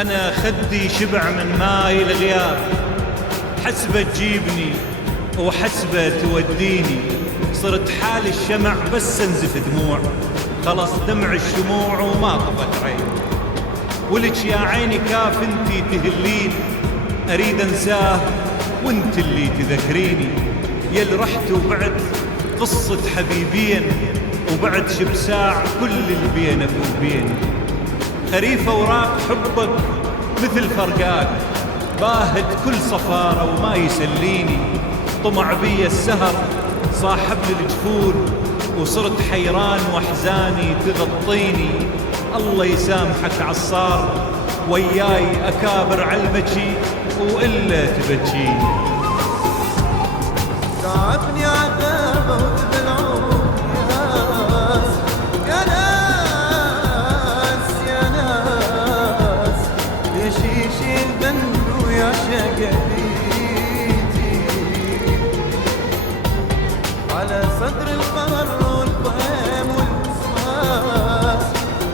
أنا خدي شبع من ماي الغياب، حسبة تجيبني وحسبة توديني، صرت حال الشمع بس انزف دموع، خلص دمع الشموع وما طفت عين. ولك يا عيني كاف انتي تهلين، أريد أنساه وانت اللي تذكريني، يل رحت وبعد قصة حبيبين، وبعد شبساع كل اللي بينك وبيني. خريف أوراق حبك مثل فرقاك، باهت كل صفارة وما يسليني، طمع بي السهر صاحبني الجفون، وصرت حيران واحزاني تغطيني. الله يسامحك عصار، وياي أكابر علمتي وإلا تبكيني. تعبني عذابه وتبلعون يا ناس يا ناس، ليش يشيل ذنبه يا شقديتي على صدر القمر والفهم والوسواس.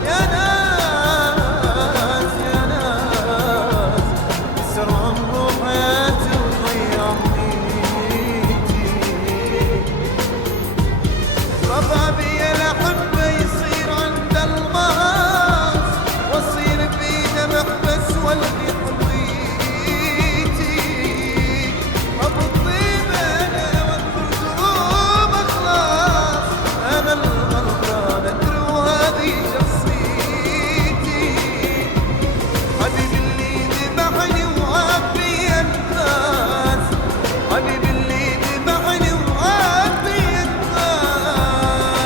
يا ناس يا ناس، كسر عمره حياتي وضيع نيتي، رفع بي الأحبة يصير عند الماس، واصير بيده محبس والقي حريتي. ابو الطيب انا واذكر دروب اخلاص، انا الغلطان ادري وهذه شخصيتي. حبيبي اللي ذبحني وعافي الناس، حبيبي اللي ذبحني وعافي الناس،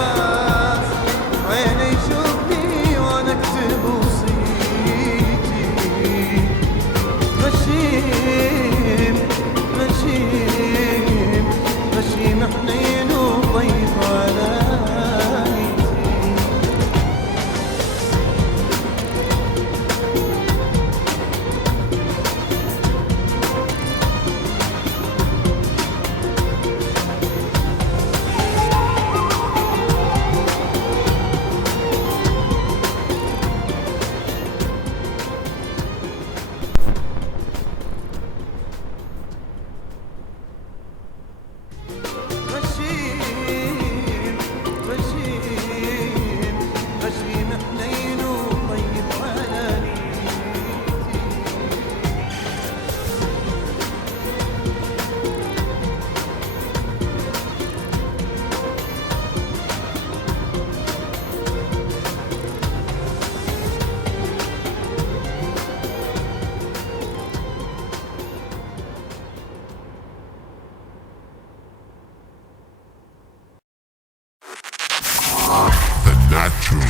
Action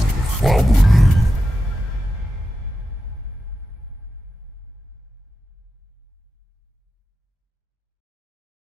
Family.